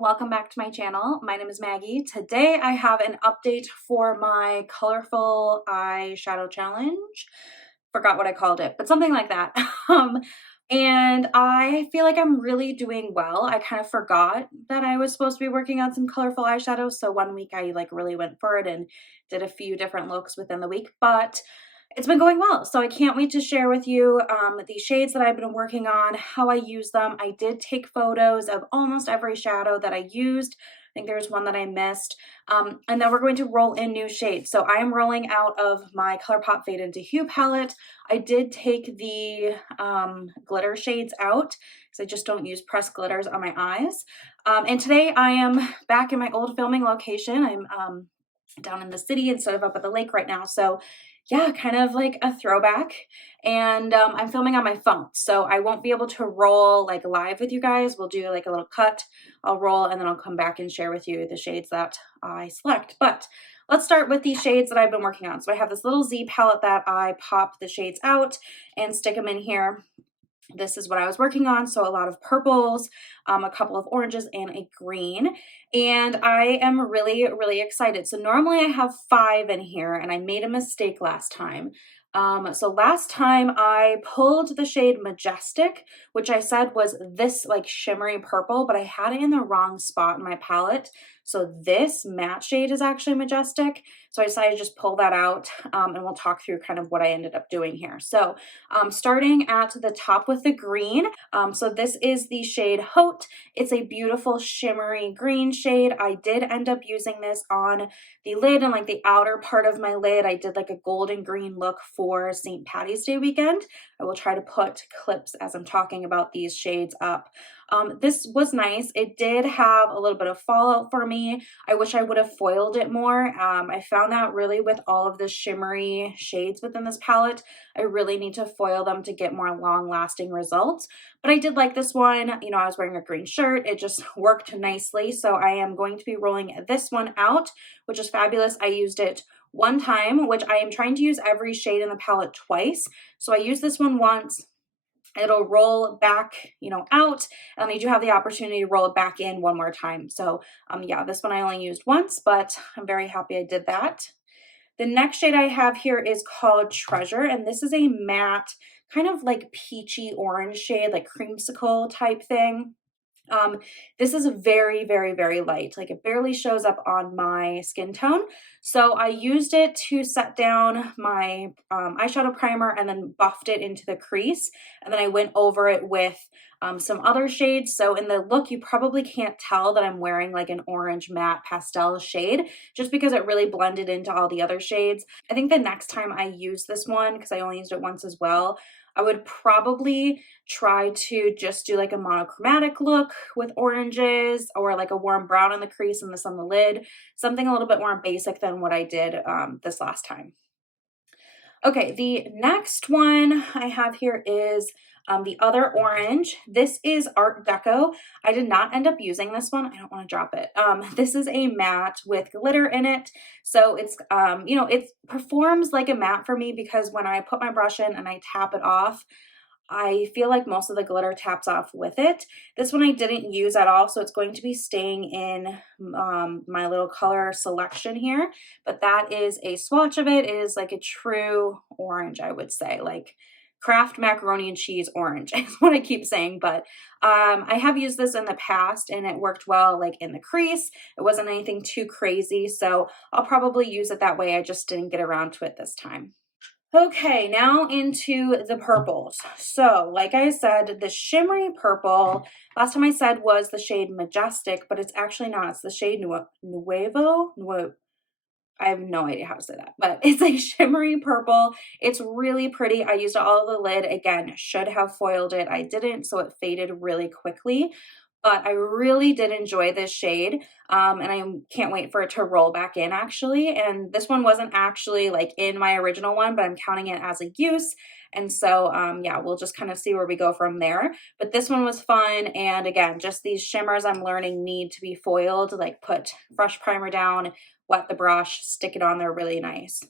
welcome back to my channel. My name is Maggie. Today I have an update for my colorful eyeshadow challenge. Forgot what I called it, but something like that. And I feel like I'm really doing well. I kind of forgot that I was supposed to be working on some colorful eyeshadow, so one week I really went for it and did a few different looks within the week, but it's been going well. So I can't wait to share with you the shades that I've been working on, how I use them. I did take photos of almost every shadow that I used. I think there's one that I missed. And then we're going to roll in new shades. So I am rolling out of my Colourpop Fade Into Hue palette. I did take the glitter shades out because I just don't use pressed glitters on my eyes. And today I am back in my old filming location. I'm down in the city instead of up at the lake right now. So yeah, kind of like a throwback. And I'm filming on my phone, so I won't be able to roll like live with you guys. We'll do like a little cut, I'll roll, and then I'll come back and share with you the shades that I select. But let's start with these shades that I've been working on. So I have this little Z palette that I pop the shades out and stick them in here. This is what I was working on, so a lot of purples, a couple of oranges, and a green. And I am really, really excited. So normally I have 5 in here, and I made a mistake last time. So last time I pulled the shade Majestic, which I said was this like shimmery purple, but I had it in the wrong spot in my palette. So this matte shade is actually Majestic. So I decided to just pull that out, and we'll talk through kind of what I ended up doing here. So starting at the top with the green. So this is the shade Haute. It's a beautiful shimmery green shade. I did end up using this on the lid and like the outer part of my lid. I did like a golden green look for St. Patty's Day weekend. I will try to put clips as I'm talking about these shades up. This was nice. It did have a little bit of fallout for me. I wish I would have foiled it more. I found that really with all of the shimmery shades within this palette, I really need to foil them to get more long-lasting results. But I did like this one. You know, I was wearing a green shirt. It just worked nicely. So I am going to be rolling this one out, which is fabulous. I used it one time, which I am trying to use every shade in the palette twice. So I used this one once. It'll roll back, you know, out, and you do have the opportunity to roll it back in one more time. So yeah, this one I only used once, but I'm very happy I did that. The next shade I have here is called Treasure, and this is a matte, kind of like peachy orange shade, like creamsicle type thing. This is very, very, very light. Like it barely shows up on my skin tone. So I used it to set down my eyeshadow primer and then buffed it into the crease. And then I went over it with some other shades. So in the look, you probably can't tell that I'm wearing like an orange matte pastel shade just because it really blended into all the other shades. I think the next time I use this one, because I only used it once as well, I would probably try to just do like a monochromatic look with oranges or like a warm brown on the crease and this on the lid. Something a little bit more basic than what I did this last time. Okay, the next one I have here is the other orange. This is Art Deco. I did not end up using this one. I don't want to drop it. This is a matte with glitter in it. So it's, you know, it performs like a matte for me because when I put my brush in and I tap it off, I feel like most of the glitter taps off with it. This one I didn't use at all, so it's going to be staying in my little color selection here. But that is a swatch of it. It is like a true orange, I would say, like Kraft macaroni and cheese orange is what I keep saying. But I have used this in the past and it worked well like in the crease. It wasn't anything too crazy, so I'll probably use it that way. I just didn't get around to it this time. Okay, now into the purples. So like I said, the shimmery purple, last time I said was the shade Majestic, but it's actually not. It's the shade Nuevo. I have no idea how to say that, but it's a shimmery purple. It's really pretty. I used it all over the lid. Again, should have foiled it. I didn't, so it faded really quickly. But I really did enjoy this shade, and I can't wait for it to roll back in actually. And this one wasn't actually like in my original one, but I'm counting it as a use. And so yeah, we'll just kind of see where we go from there. But this one was fun. And again, just these shimmers I'm learning need to be foiled, like put fresh primer down, wet the brush, stick it on there really nice.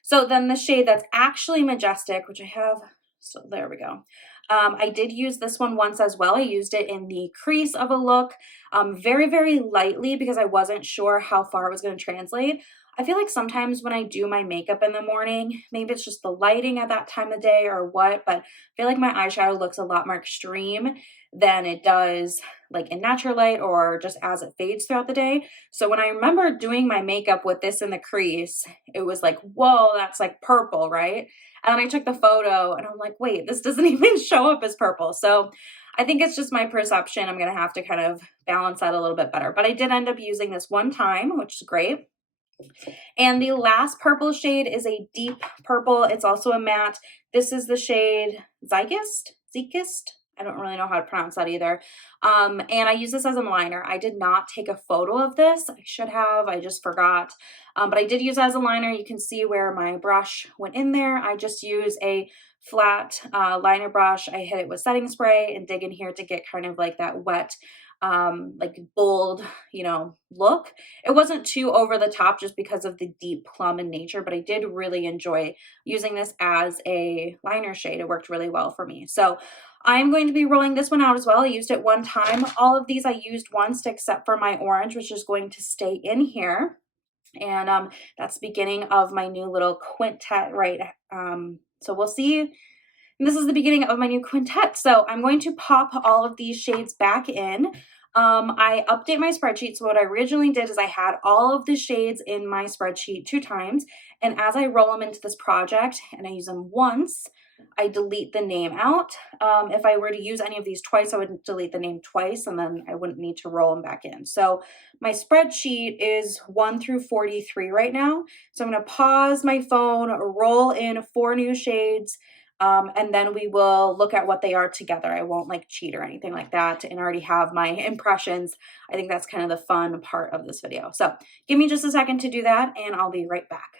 So then the shade that's actually Majestic, which I have So there we go. I did use this one once as well. I used it in the crease of a look, very, very lightly because I wasn't sure how far it was going to translate. I feel like sometimes when I do my makeup in the morning, maybe it's just the lighting at that time of day or what, but I feel like my eyeshadow looks a lot more extreme than it does like in natural light or just as it fades throughout the day. So when I remember doing my makeup with this in the crease, it was like, whoa, that's like purple, right? And then I took the photo and I'm like, wait, this doesn't even show up as purple. So I think it's just my perception. I'm going to have to kind of balance that a little bit better. But I did end up using this one time, which is great. And the last purple shade is a deep purple. It's also a matte. This is the shade Zekist. I don't really know how to pronounce that either. And I use this as a liner. I did not take a photo of this. I should have, I just forgot. But I did use it as a liner. You can see where my brush went in there. I just use a flat liner brush. I hit it with setting spray and dig in here to get kind of like that wet, like bold, you know, look. It wasn't too over the top just because of the deep plum in nature, but I did really enjoy using this as a liner shade. It worked really well for me. So I'm going to be rolling this one out as well. I used it one time. All of these I used once except for my orange, which is going to stay in here. And that's the beginning of my new little quintet, right? So we'll see. And this is the beginning of my new quintet. So I'm going to pop all of these shades back in. I update my spreadsheet. So what I originally did is I had all of the shades in my spreadsheet 2 times. And as I roll them into this project and I use them once, I delete the name out. If I were to use any of these twice, I would delete the name twice and then I wouldn't need to roll them back in. So my spreadsheet is 1 through 43 right now. So I'm going to pause my phone, roll in 4 new shades, and then we will look at what they are together. I won't like cheat or anything like that and already have my impressions. I think that's kind of the fun part of this video. So give me just a second to do that and I'll be right back.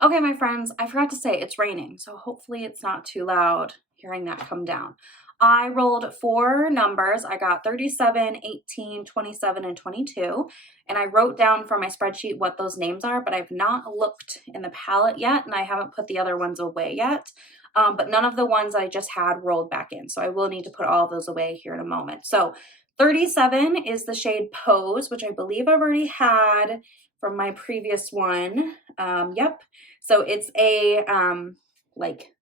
Okay, my friends, I forgot to say it's raining, so hopefully it's not too loud hearing that come down. I rolled 4 numbers. I got 37, 18, 27, and 22. And I wrote down for my spreadsheet what those names are, but I've not looked in the palette yet, and I haven't put the other ones away yet. But none of the ones I just had rolled back in, so I will need to put all of those away here in a moment. So 37 is the shade Pose, which I believe I've already had from my previous one. Yep. So it's a like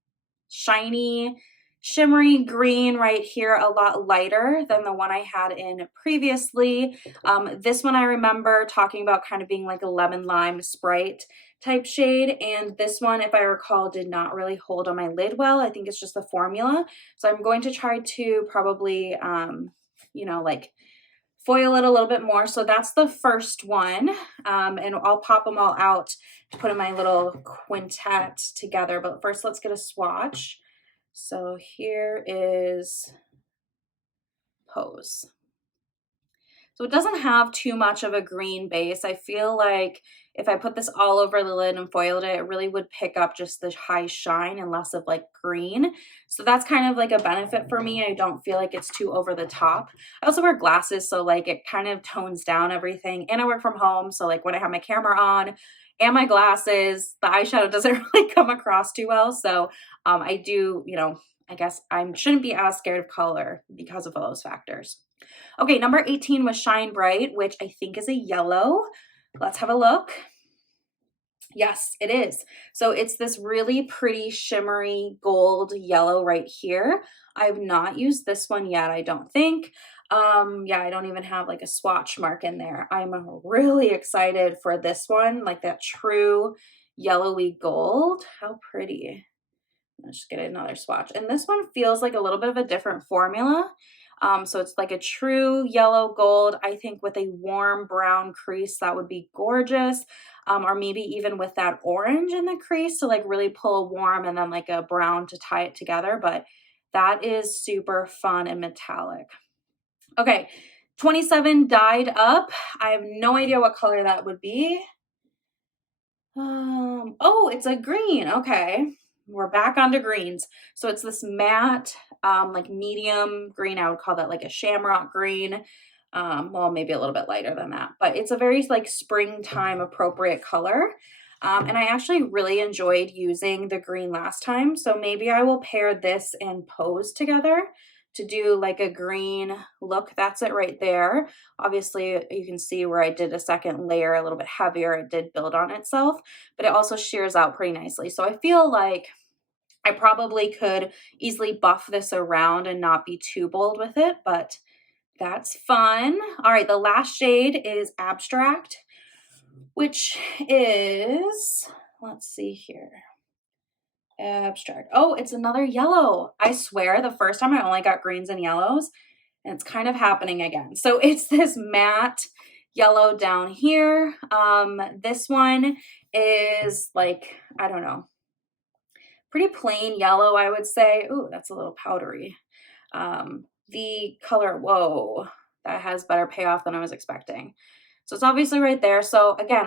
shiny, shimmery green right here, a lot lighter than the one I had in previously. This one I remember talking about kind of being like a lemon lime Sprite type shade, and this one, if I recall, did not really hold on my lid well. I think it's just the formula. So I'm going to try to probably, you know, like foil it a little bit more. So that's the first one, and I'll pop them all out to put in my little quintet together. But first, let's get a swatch. So here is Pose. So it doesn't have too much of a green base. I feel like if I put this all over the lid and foiled it, it really would pick up just the high shine and less of like green. So that's kind of like a benefit for me. I don't feel like it's too over the top. I also wear glasses, so like it kind of tones down everything. And I work from home, so like when I have my camera on and my glasses, the eyeshadow doesn't really come across too well. So I do, you know, I guess I shouldn't be as scared of color because of all those factors. Okay, number 18 was Shine Bright, which I think is a yellow. Let's have a look. Yes, it is. So it's this really pretty shimmery gold yellow right here. I've not used this one yet, I don't think. Yeah, I don't even have like a swatch mark in there. I'm really excited for this one, like that true yellowy gold. How pretty. Let's just get another swatch. And this one feels like a little bit of a different formula. So it's like a true yellow gold, I think with a warm brown crease, that would be gorgeous. Or maybe even with that orange in the crease to like really pull warm and then like a brown to tie it together. But that is super fun and metallic. Okay, 27 Dyed Up. I have no idea what color that would be. Oh, it's a green. Okay. We're back onto greens. So it's this matte, like medium green. I would call that like a shamrock green. Well, maybe a little bit lighter than that, but it's a very like springtime appropriate color. And I actually really enjoyed using the green last time. So maybe I will pair this and Pose together to do like a green look. That's it right there. Obviously, you can see where I did a second layer a little bit heavier. It did build on itself, but it also shears out pretty nicely. So I feel like I probably could easily buff this around and not be too bold with it, but that's fun. All right, the last shade is Abstract, which is, let's see here. Abstract. Oh, it's another yellow. I swear the first time I only got greens and yellows, and it's kind of happening again. So it's this matte yellow down here. This one is like, I don't know, pretty plain yellow, I would say. Ooh, that's a little powdery. The color, whoa, that has better payoff than I was expecting. So it's obviously right there. So again,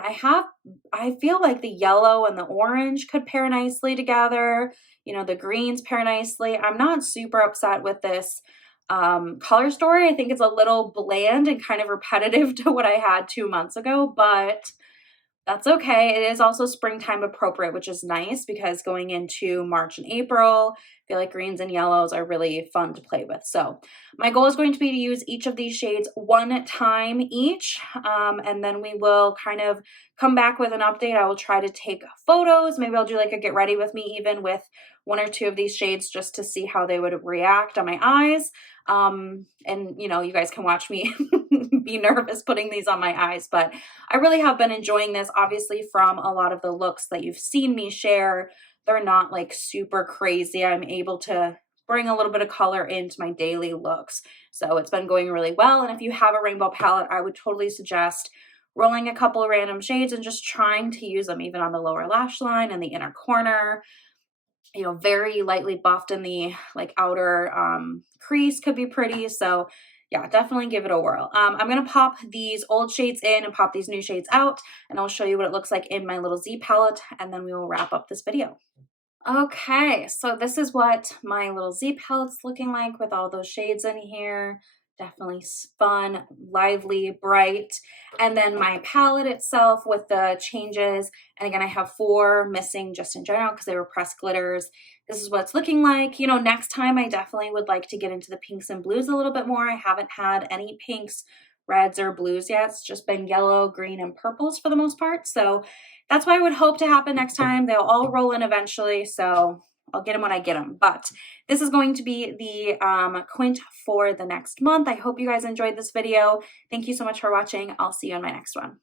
I feel like the yellow and the orange could pair nicely together. You know, the greens pair nicely. I'm not super upset with this color story. I think it's a little bland and kind of repetitive to what I had 2 months ago, but that's okay. It is also springtime appropriate, which is nice because going into March and April, I feel like greens and yellows are really fun to play with. So my goal is going to be to use each of these shades one time each, and then we will kind of come back with an update. I will try to take photos. Maybe I'll do like a get ready with me even with 1 or 2 of these shades just to see how they would react on my eyes. And you know, you guys can watch me be nervous putting these on my eyes, but I really have been enjoying this. Obviously, from a lot of the looks that you've seen me share, they're not like super crazy. I'm able to bring a little bit of color into my daily looks. So it's been going really well. And if you have a rainbow palette, I would totally suggest rolling a couple of random shades and just trying to use them even on the lower lash line and the inner corner. You know, very lightly buffed in the like outer crease could be pretty. So yeah, definitely give it a whirl. I'm going to pop these old shades in and pop these new shades out, and I'll show you what it looks like in my little Z palette, and then we will wrap up this video. Okay, so this is what my little Z palette's looking like with all those shades in here. Definitely fun, lively, bright. And then my palette itself with the changes. And again, I have 4 missing just in general because they were pressed glitters. This is what it's looking like. You know, next time I definitely would like to get into the pinks and blues a little bit more. I haven't had any pinks, reds, or blues yet. It's just been yellow, green, and purples for the most part. So that's what I would hope to happen next time. They'll all roll in eventually. So I'll get them when I get them. But this is going to be the quint for the next month. I hope you guys enjoyed this video. Thank you so much for watching. I'll see you in my next one.